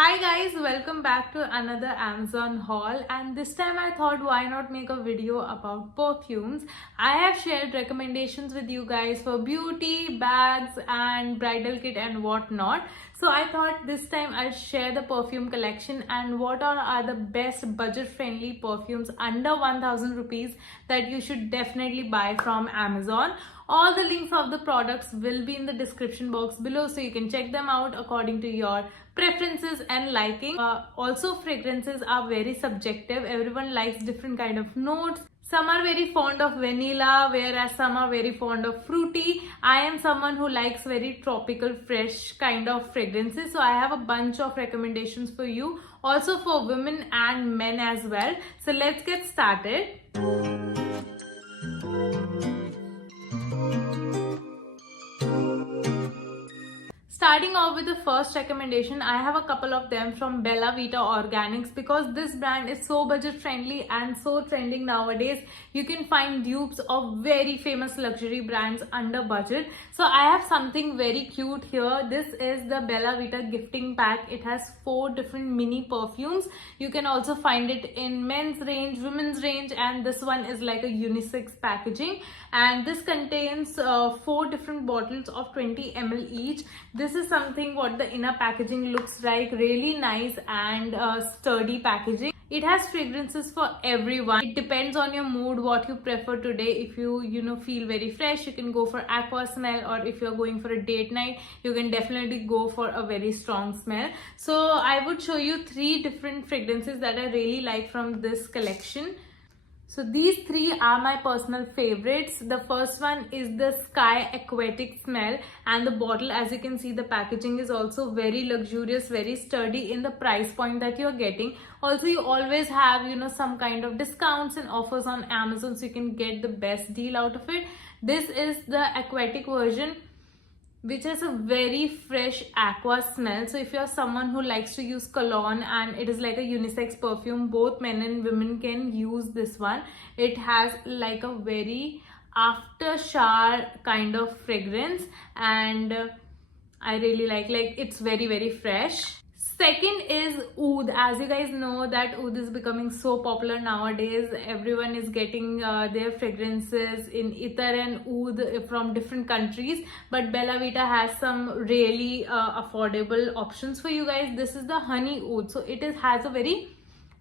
Hi guys, welcome back to another Amazon haul, and this time I thought why not make a video about perfumes. I have shared recommendations with you guys for beauty, bags and bridal kit and whatnot. So I thought this time I'll share the perfume collection and what are the best budget friendly perfumes under 1000 rupees that you should definitely buy from Amazon. All the links of the products will be in the description box below, so you can check them out according to your preferences and liking. Also, fragrances are very subjective. Everyone likes different kind of notes. Some are very fond of vanilla, whereas some are very fond of fruity. I am someone who likes very tropical, fresh kind of fragrances. So I have a bunch of recommendations for you, also for women and men as well. So let's get started. Starting off with the first recommendation, I have a couple of them from Bella Vita Organics because this brand is so budget friendly and so trending nowadays. You can find dupes of very famous luxury brands under budget. So I have something very cute here. This is the Bella Vita gifting pack. It has 4 different mini perfumes. You can also find it in men's range, women's range, and this one is like a unisex packaging. And this contains 4 different bottles of 20 ml each. This is something what the inner packaging looks like, really nice and sturdy packaging. It has fragrances for everyone. It depends on your mood, what you prefer today. If you feel very fresh, you can go for aqua smell, or if you're going for a date night, you can definitely go for a very strong smell. So I would show you 3 different fragrances that I really like from this collection. So these 3 are my personal favorites. The first one is the Sky Aquatic smell, and the bottle, as you can see, the packaging is also very luxurious, very sturdy in the price point that you're getting. Also, you always have some kind of discounts and offers on Amazon, so you can get the best deal out of it. This is the aquatic version, which has a very fresh aqua smell. So if you're someone who likes to use cologne and it is like a unisex perfume, both men and women can use this one. It has like a very after shower kind of fragrance, and I really like it's very fresh. Second is oud. As you guys know that oud is becoming so popular nowadays. Everyone is getting their fragrances in Itar and oud from different countries. But Bella Vita has some really affordable options for you guys. This is the honey oud. So it has a very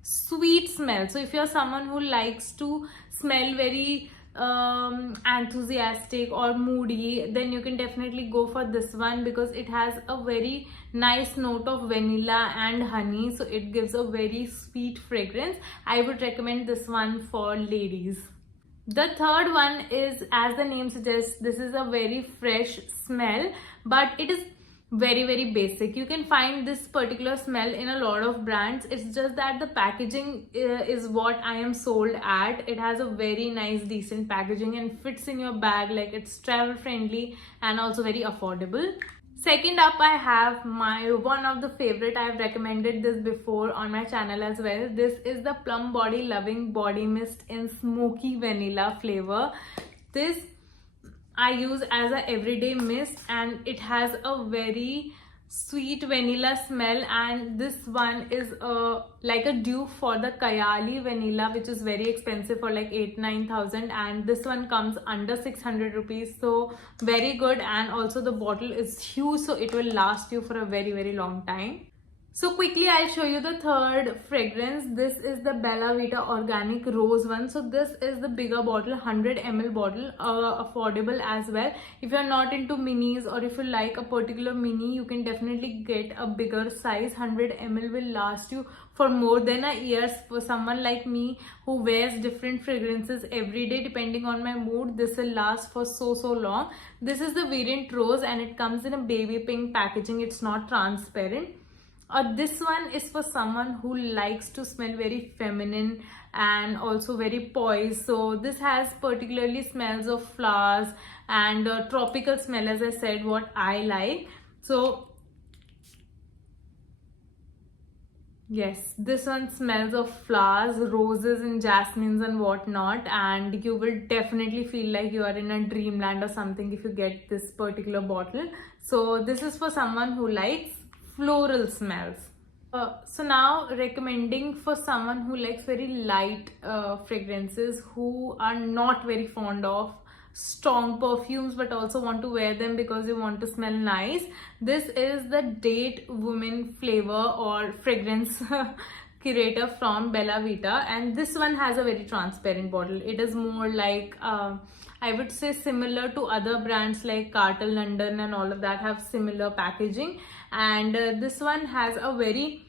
sweet smell. So if you're someone who likes to smell very enthusiastic or moody, then you can definitely go for this one because it has a very nice note of vanilla and honey, so it gives a very sweet fragrance. I would recommend this one for ladies. The third one is, as the name suggests, this is a very fresh smell, but it is very basic. You can find this particular smell in a lot of brands. It's just that the packaging is what I am sold at. It has a very nice decent packaging and fits in your bag, like it's travel friendly and also very affordable. Second up, I have my one of the favorite. I have recommended this before on my channel as well. This is the Plum Body Loving Body Mist in smoky vanilla flavor. This I use as a everyday mist, and it has a very sweet vanilla smell, and this one is like a dupe for the Kayali vanilla, which is very expensive for like 8,000-9,000, and this one comes under 600 rupees. So very good, and also the bottle is huge, so it will last you for a very long time. So quickly I'll show you the third fragrance. This is the Bella Vita Organic Rose one. So this is the bigger bottle, 100 ml bottle, affordable as well. If you're not into minis, or if you like a particular mini, you can definitely get a bigger size. 100 ml will last you for more than a year. For someone like me who wears different fragrances every day depending on my mood, this will last for so long. This is the variant Rose, and it comes in a baby pink packaging. It's not transparent. This one is for someone who likes to smell very feminine and also very poised. So this has particularly smells of flowers and tropical smell, as I said, what I like. So yes, this one smells of flowers, roses and jasmines and whatnot, and you will definitely feel like you are in a dreamland or something if you get this particular bottle. So this is for someone who likes floral smells. So now recommending for someone who likes very light fragrances, who are not very fond of strong perfumes but also want to wear them because you want to smell nice. This is the Date Woman flavor or fragrance curator from Bella Vita, and this one has a very transparent bottle. It is more like I would say similar to other brands like Cartel London and all of that have similar packaging, and this one has a very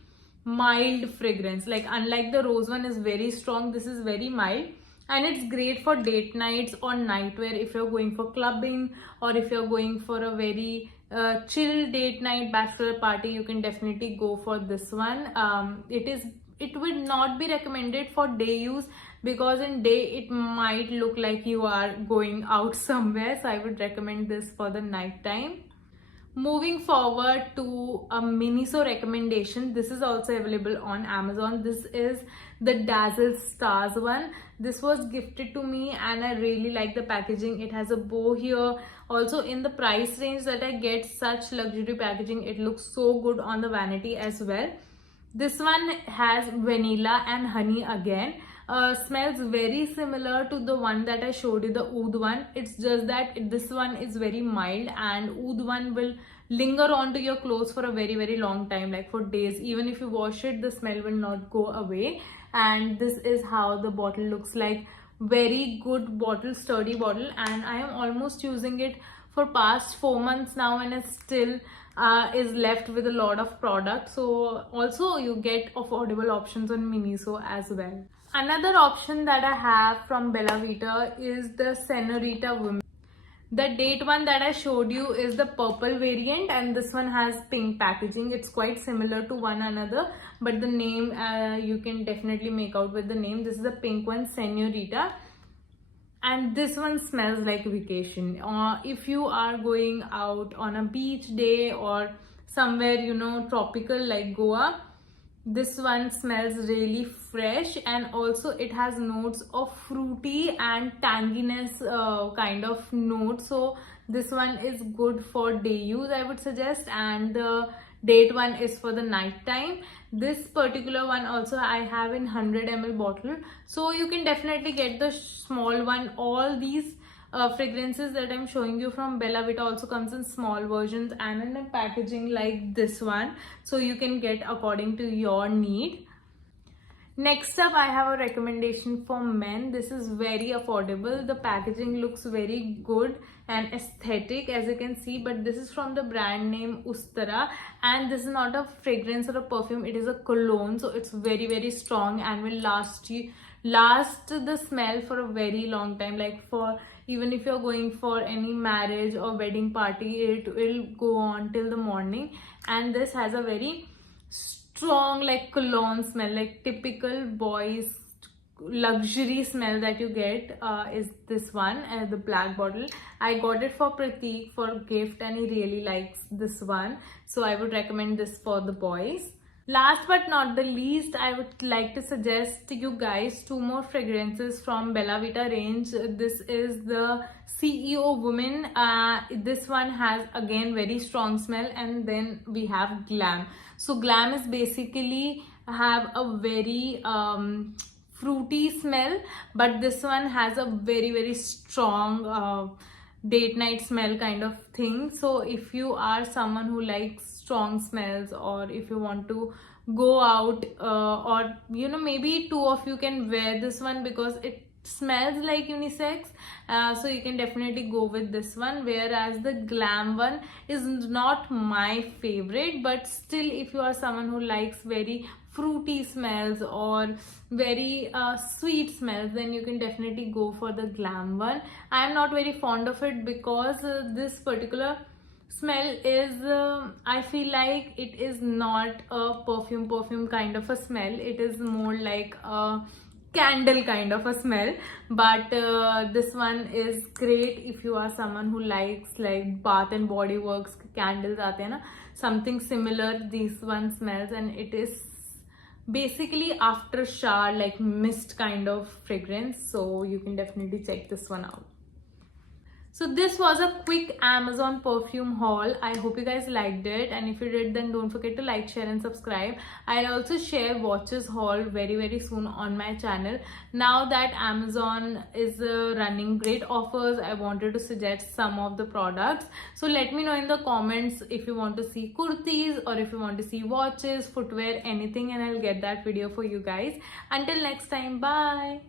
mild fragrance. Like unlike the rose one is very strong, this is very mild, and it's great for date nights or night wear. If you're going for clubbing or if you're going for a very chill date night bachelor party, you can definitely go for this one. It would not be recommended for day use because in day it might look like you are going out somewhere, so I would recommend this for the night time. Moving forward to a Miniso recommendation, this is also available on Amazon. This is the Dazzle Stars one. This was gifted to me and I really like the packaging. It has a bow here. Also in the price range that I get such luxury packaging, it looks so good on the vanity as well. This one has vanilla and honey again. Smells very similar to the one that I showed you, the Oud one. It's just that this one is very mild, and Oud one will linger onto your clothes for a very long time, like for days. Even if you wash it, the smell will not go away. And this is how the bottle looks like. Very good bottle, sturdy bottle, and I am almost using it for past 4 months now, and it still is left with a lot of product. So also you get affordable options on Miniso as well. Another option that I have from Bella Vita is the Senorita Woman. The date one that I showed you is the purple variant, and this one has pink packaging. It's quite similar to one another, but the name you can definitely make out with the name. This is the pink one, Senorita, and this one smells like vacation. If you are going out on a beach day or somewhere, you know, tropical like Goa, this one smells really fresh, and also it has notes of fruity and tanginess kind of note. So this one is good for day use, I would suggest, and the date one is for the night time. This particular one also I have in 100 ml bottle, so you can definitely get the small one. All these fragrances that I'm showing you from Bella Vita also comes in small versions and in a packaging like this one, so you can get according to your need. Next up, I have a recommendation for men. This is very affordable. The packaging looks very good and aesthetic, as you can see, but this is from the brand name Ustara, and this is not a fragrance or a perfume, it is a cologne. So it's very strong and will last the smell for a very long time. Like for even if you're going for any marriage or wedding party, it will go on till the morning. And this has a very strong like cologne smell, like typical boys luxury smell that you get is this one, the black bottle. I got it for Pratik for gift, and he really likes this one, so I would recommend this for the boys. Last but not the least, I would like to suggest to you guys 2 more fragrances from Bella Vita range. This is the CEO Woman. This one has again very strong smell, and then we have Glam. So Glam is basically have a very fruity smell, but this one has a very strong date night smell kind of thing. So if you are someone who likes strong smells, or if you want to go out or you know, maybe 2 of you can wear this one because it smells like unisex, so you can definitely go with this one. Whereas the Glam one is not my favorite, but still if you are someone who likes very fruity smells or very sweet smells, then you can definitely go for the Glam one. I am not very fond of it because this particular smell is I feel like it is not a perfume kind of a smell. It is more like a candle kind of a smell, but this one is great if you are someone who likes like Bath and Body Works candles aate hain na, something similar this one smells, and it is basically after shower like mist kind of fragrance, so you can definitely check this one out. So this was a quick Amazon perfume haul. I hope you guys liked it, and if you did, then don't forget to like, share and subscribe. I'll also share watches haul very soon on my channel. Now that Amazon is running great offers, I wanted to suggest some of the products. So let me know in the comments if you want to see kurtis or if you want to see watches, footwear, anything, and I'll get that video for you guys. Until next time, bye.